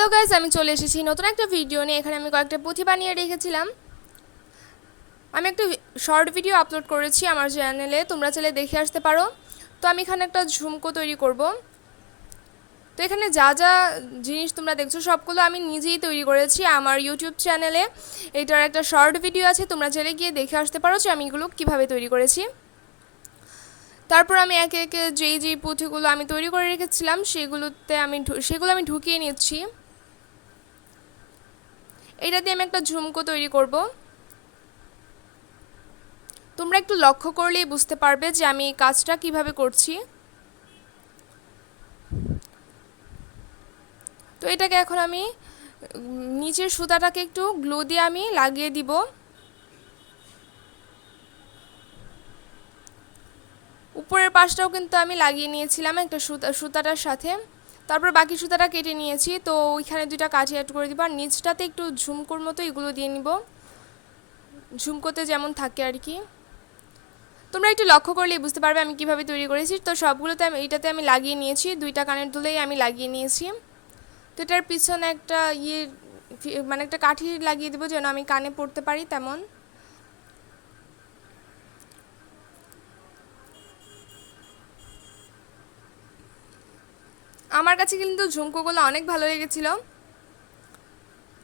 Hello guys, আমি চলে এসেছি নতুন একটা ভিডিও নিয়ে। এখানে আমি কয়েকটা পুঁথি বানিয়ে রেখেছিলাম। আমি একটা শর্ট ভিডিও আপলোড করেছি আমার চ্যানেলে, তোমরা চাইলে দেখে আসতে পারো। তো আমি এখানে একটা ঝুমকো তৈরি করব। তো এখানে যা যা জিনিস তোমরা দেখছো সবগুলো আমি নিজেই তৈরি করেছি আমার ইউটিউব চ্যানেলে। এটার একটা শর্ট ভিডিও আছে, তোমরা চাইলে গিয়ে দেখে আসতে পারো যে আমি এগুলো কীভাবে তৈরি করেছি। তারপর আমি একে একে যেই পুঁথিগুলো আমি তৈরি করে রেখেছিলাম সেগুলো আমি ঢুকিয়ে নিচ্ছি। এটা দিয়ে আমি একটা ঝুমকো তৈরি করব। তোমরা একটু লক্ষ্য করলেই বুঝতে পারবে যে আমি কাজটা কিভাবে করছি। তো এটাকে এখন আমি নিচের সুতাটাকে একটু গ্লু দিয়ে আমি লাগিয়ে দিব। উপরের পাশটাও কিন্তু আমি লাগিয়ে নিয়েছিলাম একটা সুতাটার সাথে। তারপর বাকি সুতাটা কেটে নিয়েছি, তো ওইখানে দুইটা কাঠি অ্যাড করে দিব। আর নিচটাতে একটু ঝুমকোর মতো এগুলো দিয়ে নিব, ঝুমকোতে যেমন থাকে আর কি। তোমরা একটু লক্ষ্য করলেই বুঝতে পারবে আমি কিভাবে তৈরি করেছি। তো সবগুলোতে এইটাতে আমি লাগিয়ে নিয়েছি, দুইটা কানের দুলেই আমি লাগিয়ে নিয়েছি। তো এটার পিছনে একটা মানে একটা কাঠি লাগিয়ে দেবো যেন আমি কানে পড়তে পারি তেমন। আমার কাছে কিন্তু ঝুমকোগুলো অনেক ভালো লেগেছিল।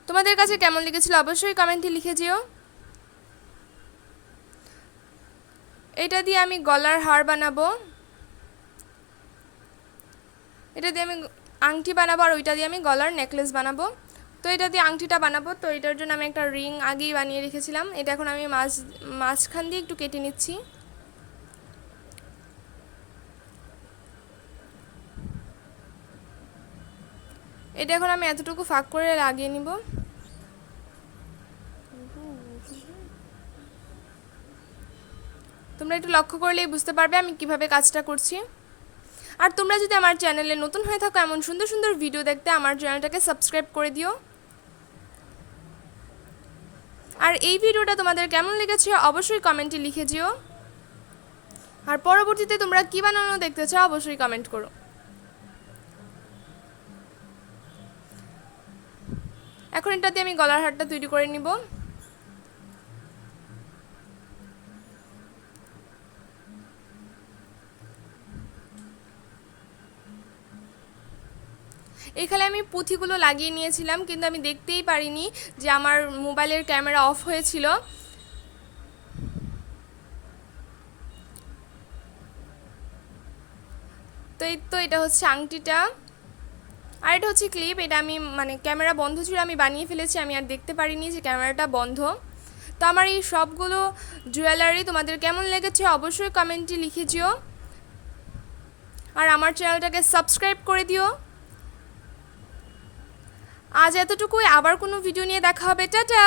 তোমাদের কাছে কেমন লেগেছিল অবশ্যই কমেন্টে লিখে যেও। এটা দিয়ে আমি গলার হার বানাবো, এটা দিয়ে আমি আংটি বানাবো, আর ওইটা দিয়ে আমি গলার নেকলেস বানাবো। তো এটা দিয়ে আংটিটা বানাবো, তো এটার জন্য আমি একটা রিং আগেই বানিয়ে রেখেছিলাম। এটা এখন আমি মাঝখান দিয়ে একটু কেটে নিচ্ছি। এটা এখন আমি এতটুকু ফাঁক করে লাগিয়ে নিব। তোমরা একটু লক্ষ্য করলেই বুঝতে পারবে আমি কিভাবে কাজটা করছি। আর তোমরা যদি আমার চ্যানেলে নতুন হয়ে থাকো এমন সুন্দর সুন্দর ভিডিও দেখতে আমার চ্যানেলটাকে সাবস্ক্রাইব করে দিও। আর এই ভিডিওটা তোমাদের কেমন লেগেছে অবশ্যই কমেন্টে লিখে যেও। আর পরবর্তীতে তোমরা কী বানানো দেখতে চাও অবশ্যই কমেন্ট করো। এখন এটাতে আমি গলার হারটা তৈরি করে নিব। এখানে আমি পুঁথিগুলো লাগিয়ে নিয়েছিলাম, কিন্তু আমি দেখতেই পারিনি যে আমার মোবাইলের ক্যামেরা অফ হয়েছিল। তো এই তো এটা হচ্ছে আংটিটা, আর এটা হচ্ছে ক্লিপ। এটা আমি মানে ক্যামেরা বন্ধ ছিল, আমি বানিয়ে ফেলেছি, আমি আর দেখতে পারিনি যে ক্যামেরাটা বন্ধ। তো আমার এই সবগুলো জুয়েলারি তোমাদের কেমন লেগেছে অবশ্যই কমেন্টে লিখে যেও। আর আমার চ্যানেলটাকে সাবস্ক্রাইব করে দিও। আজ এতটুকুই, আবার কোনো ভিডিও নিয়ে দেখা হবে, টাটা।